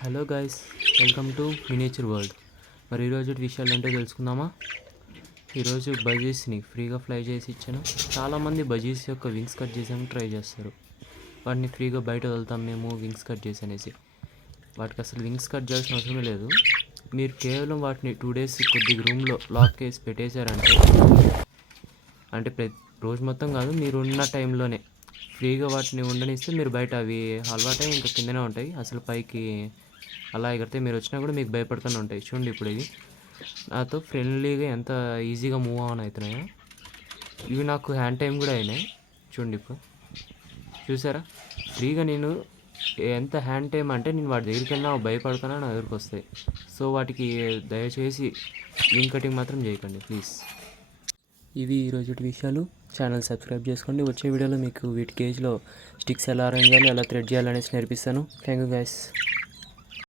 Hello guys, welcome to miniature world. మరి ఈరోజు విషయాలు ఏంటో తెలుసుకుందామా? ఈరోజు బజీస్ని ఫ్రీగా ఫ్లై చేసి ఇచ్చాను. చాలామంది బజీస్ యొక్క వింగ్స్ కట్ చేసాము ట్రై చేస్తారు. వాటిని ఫ్రీగా బయట వదులుతాం మేము వింగ్స్ కట్ చేసి అనేసి. వాటికి అసలు వింగ్స్ కట్ చేయాల్సిన అవసరమే లేదు. మీరు కేవలం వాటిని 2 days కొద్దిగా రూమ్లో లాక్ చేసి పెట్టేశారంటే, అంటే రోజు మొత్తం కాదు, మీరు ఉన్న టైంలోనే ఫ్రీగా వాటిని ఉండనిస్తే మీరు బయట అవి అలవాటై ఇంకా కిందనే ఉంటాయి. అసలు పైకి అలా ఎగిరితే మీరు వచ్చినా కూడా మీకు భయపడుతూనే ఉంటాయి. చూడండి ఇప్పుడు ఇవి నాతో ఫ్రెండ్లీగా ఎంత ఈజీగా మూవ్ ఆన్ అవుతున్నాయో. ఇవి నాకు హ్యాండ్ టైం కూడా అయినాయి. చూడండి ఇప్పుడు చూసారా, ఫ్రీగా నేను ఎంత హ్యాండ్ టైం అంటే నేను వాటి దగ్గరికి వెళ్ళినా భయపడుతున్నా నా దగ్గరికి వస్తాయి. సో వాటికి దయచేసి వింగ్ కటింగ్ మాత్రం చేయకండి ప్లీజ్. ఇవి ఈరోజు విషయాలు. ఛానల్ సబ్స్క్రైబ్ చేసుకోండి. వచ్చే వీడియోలో మీకు వీటి కేజ్లో స్టిక్స్ ఎలా అరేంజ్ చేయాలి, ఎలా థ్రెడ్ చేయాలనేసి నేర్పిస్తాను. Thank you guys.